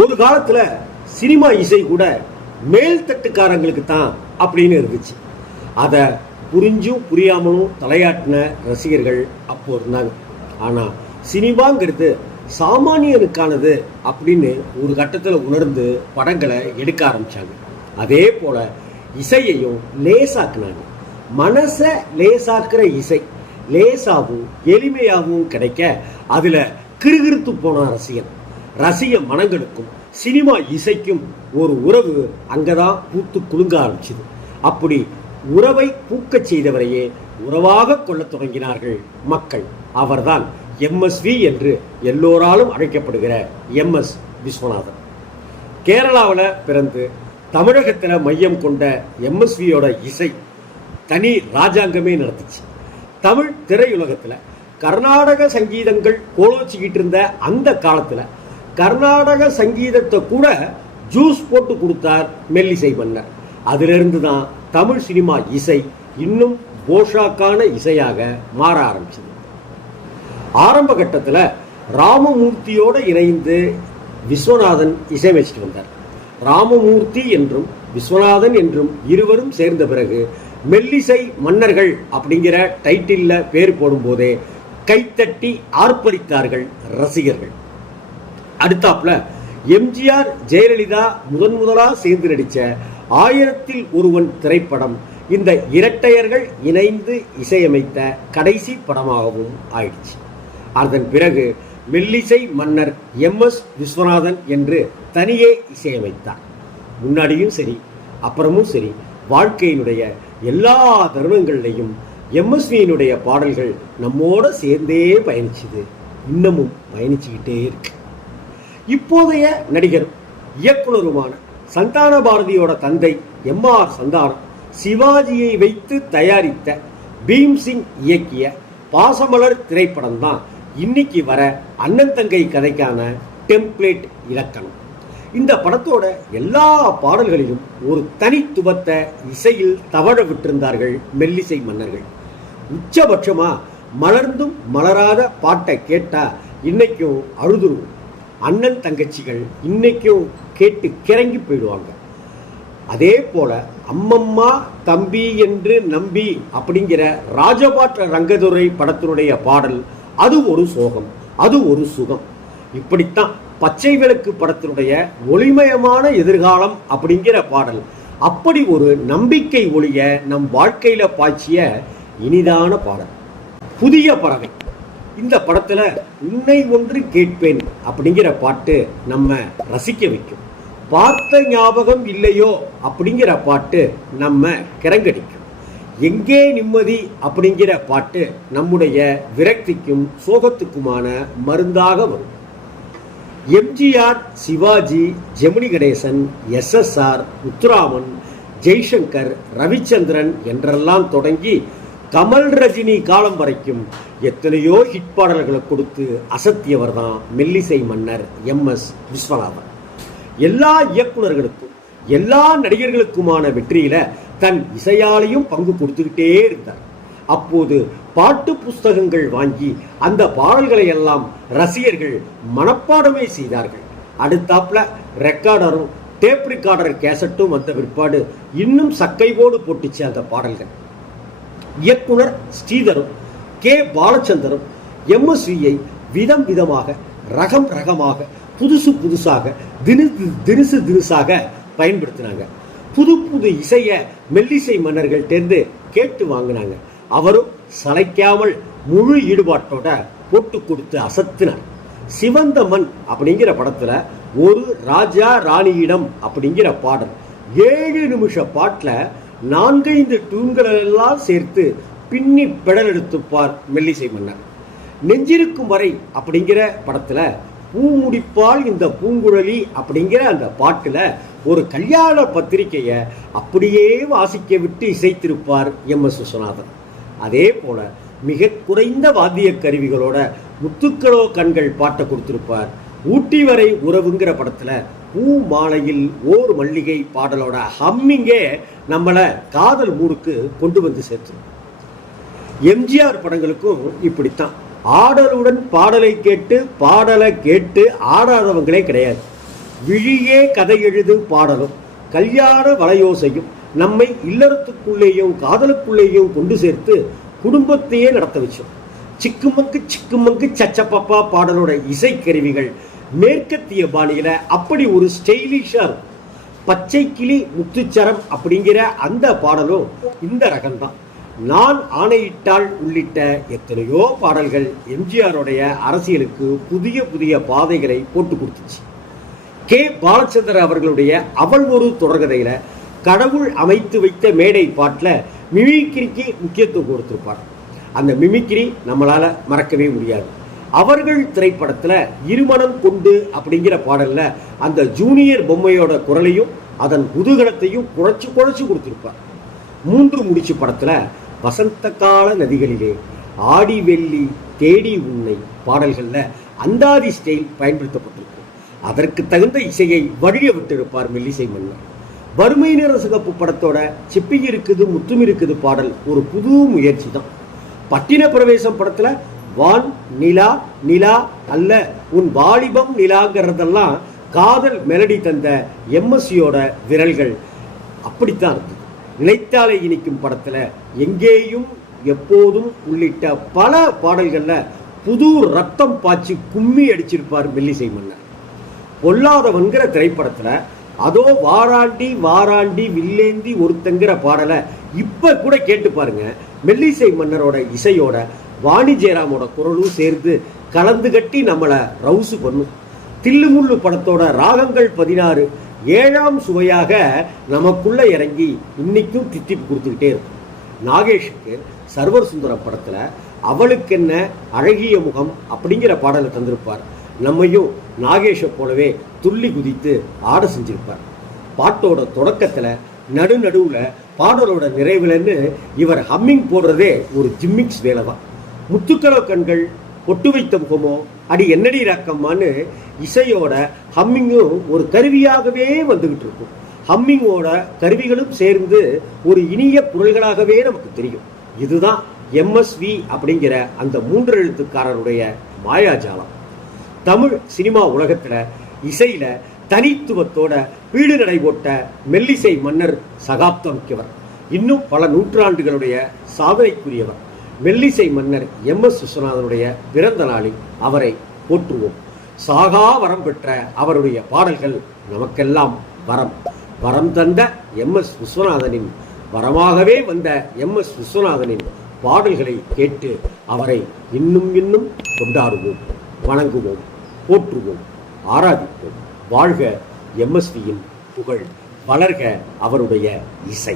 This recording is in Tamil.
ஒரு காலத்துல சினிமா இசை கூட மேல்தட்டுக்காரங்களுக்கு தான் அப்படின்னு இருந்துச்சு. அதை புரிஞ்சும் புரியாமலும் தலையாட்டின ரசிகர்கள் அப்போ இருந்தாங்க. ஆனா சினிமாங்கிறது சாமானியனுக்கானது அப்படின்னு ஒரு கட்டத்தில் உணர்ந்து படங்களை எடுக்க ஆரம்பிச்சாங்க. அதே போல இசையையும் லேசாக்குனாங்க. மனசை லேசாக்குற இசை லேசாகவும் எளிமையாகவும் கிடைக்க அதுல கிறுகிறுத்து போன ரசிக மனங்களுக்கும் சினிமா இசைக்கும் ஒரு உறவு அங்கதான் பூத்து குலுங்க ஆரம்பிச்சது. அப்படி உறவை பூக்க செய்தவரையே உறவாக கொள்ள தொடங்கினார்கள் மக்கள். அவர்தான் MSV என்று எல்லோராலும் அழைக்கப்படுகிற MS விஸ்வநாதன். கேரளாவில் பிறந்து தமிழகத்தில் மையம் கொண்ட MSVயோட இசை தனி ராஜாங்கமே நடத்துச்சு. தமிழ் திரையுலகத்தில் கர்நாடக சங்கீதங்கள் கோலோச்சிக்கிட்டு இருந்த அந்த காலத்தில் கர்நாடக சங்கீதத்தை கூட ஜூஸ் போட்டு கொடுத்தார் மெல்லிசை மன்னர். அதிலிருந்து தான் தமிழ் சினிமா இசை இன்னும் போஷாக்கான இசையாக மாற ஆரம்பிச்சது. ஆரம்ப கட்டத்தில் ராமமூர்த்தியோடு இணைந்து விஸ்வநாதன் இசையமைச்சிட்டு வந்தார். ராமமூர்த்தி என்றும் விஸ்வநாதன் என்றும் இருவரும் சேர்ந்த பிறகு மெல்லிசை மன்னர்கள் அப்படிங்கிற டைட்டில்ல பேர் போடும்போதே கைத்தட்டி ஆர்ப்பரித்தார்கள் ரசிகர்கள். அடுத்தாப்புல MGR ஜெயலலிதா முதலா சேர்ந்து நடிச்ச 1000ல் ஒருவன் திரைப்படம் இந்த இரட்டையர்கள் இணைந்து இசையமைத்த கடைசி படமாகவும் ஆயிடுச்சு. அதன் பிறகு மெல்லிசை மன்னர் MS விஸ்வநாதன் என்று தனியே இசையமைத்தார். முன்னாடியும் சரி அப்புறமும் சரி வாழ்க்கையினுடைய எல்லா தருணங்கள்லையும் MSVயினுடைய பாடல்கள் நம்மோட சேர்ந்தே பயணிச்சுது, இன்னமும் பயணிச்சுக்கிட்டே இருக்கு. இப்போதைய நடிகரும் இயக்குனருமான சந்தான பாரதியோட தந்தை MR சந்தானம் சிவாஜியை வைத்து தயாரித்த பீம்சிங் இயக்கிய பாசமலர் திரைப்படம் தான் இன்னைக்கு வர அண்ணன் தங்கை கதைக்கான டெம்ப்ளேட் இலக்கணம். இந்த படத்தோட எல்லா பாடல்களிலும் ஒரு தனித்துவத்தை இசையில் தவழ விட்டிருந்தார்கள் மெல்லிசை மன்னர்கள். உச்சபட்சமா மலர்ந்தும் மலராத பாட்டை கேட்டா இன்னைக்கும் அழுதுருவோம். அண்ணன் தங்கச்சிகள் இன்னைக்கும் கேட்டு கிறங்கி போயிடுவாங்க. அதே போல அம்மம்மா தம்பி என்று நம்பி அப்படிங்கிற ராஜபாட்ட ரங்கதுரை படத்தினுடைய பாடல் அது ஒரு சோகம், அது ஒரு சுகம். இப்படித்தான் பச்சை விளக்கு படத்தினுடைய ஒளிமயமான எதிர்காலம் அப்படிங்கிற பாடல் அப்படி ஒரு நம்பிக்கை ஒளிய நம் வாழ்க்கையில பாய்ச்சிய இனிதான பாடல். புதிய பறவை இந்த படத்துல உன்னை ஒன்று கேட்பேன் அப்படிங்கிற பாட்டு நம்ம ரசிக்க வைக்கும். பார்த்த ஞாபகம் இல்லையோ அப்படிங்கிற பாட்டு நம்ம கிறங்கடிக்கும். எங்கே நிம்மதி அப்படிங்கிற பாட்டு நம்முடைய விரக்திக்கும் சோகத்துக்குமான மருந்தாக வரும். MGR, சிவாஜி, ஜெமினி கணேசன், SSR, முத்துராமன், ஜெய்சங்கர், ரவிச்சந்திரன் என்றெல்லாம் தொடங்கி கமல் ரஜினி காலம் வரைக்கும் எத்தனையோ ஹிட் பாடல்களை கொடுத்து அசத்தியவர் தான் மெல்லிசை மன்னர் MS விஸ்வநாதன். எல்லா இயக்குநர்களுக்கும் எல்லா நடிகர்களுக்குமான வெற்றியில தன் இசையாலையும் பங்கு கொடுத்துக்கிட்டே இருந்தார். அப்போது பாட்டு புஸ்தகங்கள் வாங்கி அந்த பாடல்களை எல்லாம் ரசிகர்கள் மனப்பாடமே செய்தார்கள். அடுத்தாப்புல ரெக்கார்டரும் டேப் ரெக்கார்டர் கேசட்டும் வந்த பிற்பாடு இன்னும் சக்கைவோடு போட்டுச்சு அந்த பாடல்கள். இயக்குனர் ஸ்ரீதரும் K பாலச்சந்தரும் MSVயை விதம் விதமாக ரகம் ரகமாக புதுசாக தினுசாக பயன்படுத்தினாங்க. புது இசைய மெல்லிசை மன்னர்கள் தேர்ந்து கேட்டு வாங்கினாங்க. அவரும் சளைக்காமல் முழு ஈடுபாட்டோட போட்டு கொடுத்து அசத்தினார். சிவந்த மண் அப்படிங்கிற படத்துல ஒரு ராஜா ராணியிடம் அப்படிங்கிற பாடல் 7 நிமிஷ பாட்டுல 4-5 டூன்களெல்லாம் சேர்த்து பின்னி பெடல் எடுத்துப்பார் மெல்லிசை மன்னர். நெஞ்சிருக்கும் வரை அப்படிங்கிற படத்துல பூமுடிப்பால் இந்த பூங்குழலி அப்படிங்கிற அந்த பாட்டுல ஒரு கல்யாண பத்திரிகையை அப்படியே வாசிக்க விட்டு இசைத்திருப்பார் MS விஸ்வநாதன். அதே போல மிக குறைந்த வாத்திய கருவிகளோட முத்துக்களோ கண்கள் பாட்டை கொடுத்திருப்பார். ஊட்டி வரை உறவுங்கிற படத்துல பூ மாலையில் ஓர் மல்லிகை பாடலோட ஹம்மிங்கே நம்மள காதல் மூடுக்கு கொண்டு வந்து சேர்த்துரும். MGR படங்களுக்கும் இப்படித்தான். ஆடலுடன் பாடலை கேட்டு பாடலை கேட்டு ஆடாதவங்களே கிடையாது. விழியே கதை எழுது பாடலும் கல்யாண வளையோசையும் நம்மை இல்லறத்துக்குள்ளேயும் காதலுக்குள்ளேயும் கொண்டு சேர்த்து குடும்பத்தையே நடத்த வச்சோம். சிக்குமங்கு சிக்குமங்கு சச்சப்பப்பா பாடலோட இசைக்கருவிகள் மேற்கத்திய பாணியில அப்படி ஒரு ஸ்டைலிஷா இருக்கும். பச்சை கிளி முத்துச்சரம் அப்படிங்கிற அந்த பாடலும் இந்த ரகம்தான். நான் ஆணையிட்டால் உள்ளிட்ட எத்தனையோ பாடல்கள் எம்ஜிஆருடைய அரசியலுக்கு புதிய புதிய பாதைகளை போட்டு கொடுத்துச்சு. கே பாலச்சந்தர் அவர்களுடைய அவள் ஒரு தொடர்கதையில கடவுள் அமைத்து வைத்த மேடை பாட்டில் மிமிக்ரிக்கு முக்கியத்துவம் கொடுத்திருப்பார். அந்த மிமிக்ரி நம்மளால மறக்கவே முடியாது. அவர்கள் திரைப்படத்துல இருமனம் கொண்டு அப்படிங்கிற பாடல்ல அந்த ஜூனியர் பொம்மையோட குரலையும் அதன் குதூகலத்தையும் குறைச்சு கொடுத்திருப்பார். மூன்று முடிச்சு படத்துல வசந்த கால நதிகளிலே ஆடி வெள்ளி தேடி உன்னை பாடல்கள்ல அந்தாதி ஸ்டைல் பயன்படுத்தப்பட்டிருக்கும். அதற்கு தகுந்த இசையை வழிய விட்டிருப்பார் மெல்லிசை மன்னர். வறுமை நிற சிகப்பு படத்தோட சிப்பி இருக்குது முத்தும் இருக்குது பாடல் ஒரு புது முயற்சி தான். பட்டின பிரவேசம் படத்துல வான் நிலா நிலா அல்ல உன் வாலிபம் நிலாங்கிறதெல்லாம் காதல் மெலடி தந்த எம்எஸ்சியோட விரல்கள் அப்படித்தான் இருந்தது. நினைத்தாலே இனிக்கும் படத்துல எங்கேயும் எப்போதும் உள்ளிட்ட பல பாடல்கள்ல புது ரத்தம் பாய்ச்சி கும்மி அடிச்சிருப்பார் மெல்லிசை மன்னர். பொல்லாதவன்கிற திரைப்படத்துல அதோ வாராண்டி வாராண்டி வில்லேந்தி ஒருத்தங்கிற பாடலை இப்ப கூட கேட்டு பாருங்க. மெல்லிசை மன்னரோட இசையோட வாணி ஜெயராமோட குரலும் சேர்ந்து கலந்து கட்டி நம்மளை ரவுசு பண்ணும். தில்லுமுள்ளு படத்தோட ராகங்கள் 16 7ஆம் சுவையாக நமக்குள்ள இறங்கி இன்னைக்கும் தித்திப்பு கொடுத்துக்கிட்டே இருக்கும். நாகேஷுக்கு சர்வர் சுந்தரம் படத்துல அவளுக்கென்ன அழகிய முகம் அப்படிங்கிற பாடலை தந்திருப்பார். நம்மையும் நாகேஷை போலவே துள்ளி குதித்து ஆட செஞ்சிருப்பார். பாட்டோட தொடக்கத்துல நடுநடுவுல பாடலோட நிறைவுலன்னு இவர் ஹம்மிங் போடுறதே ஒரு ஜிம்மிக்ஸ் வேலை தான். முத்துக்களோ கண்கள் பொட்டு வைத்த முகமோ அடி என்னடி ராக்கம்மான்னு இசையோட ஹம்மிங்கும் ஒரு கருவியாகவே வந்துகிட்டு இருக்கும். ஹம்மிங்கோட கருவிகளும் சேர்ந்து ஒரு இனிய குரல்களாகவே நமக்கு தெரியும். இதுதான் எம்எஸ்வி அப்படிங்கிற அந்த 3 எழுத்துக்காரருடைய மாயாஜாலம். தமிழ் சினிமா உலகத்துல இசையில தனித்துவத்தோட வீடு நடை போட்ட மெல்லிசை மன்னர் சகாப்தம் மிக்கவர். இன்னும் பல நூற்றாண்டுகளுடைய சாதனைக்குரியவர். மெல்லிசை மன்னர் எம்.எஸ். விஸ்வநாதனுடைய பிறந்த நாளில் அவரை போற்றுவோம். சாகா வரம் பெற்ற அவருடைய பாடல்கள் நமக்கெல்லாம் வரம். வரம் தந்த எம்.எஸ். விஸ்வநாதனின் வரமாகவே வந்த எம்.எஸ். விஸ்வநாதனின் பாடல்களை கேட்டு அவரை இன்னும் இன்னும் கொண்டாடுவோம், வணங்குவோம், போற்றுவோம், ஆராதிப்போம். வாழ்க எம்எஸ்வியின் புகழ், வளர்க அவருடைய இசை.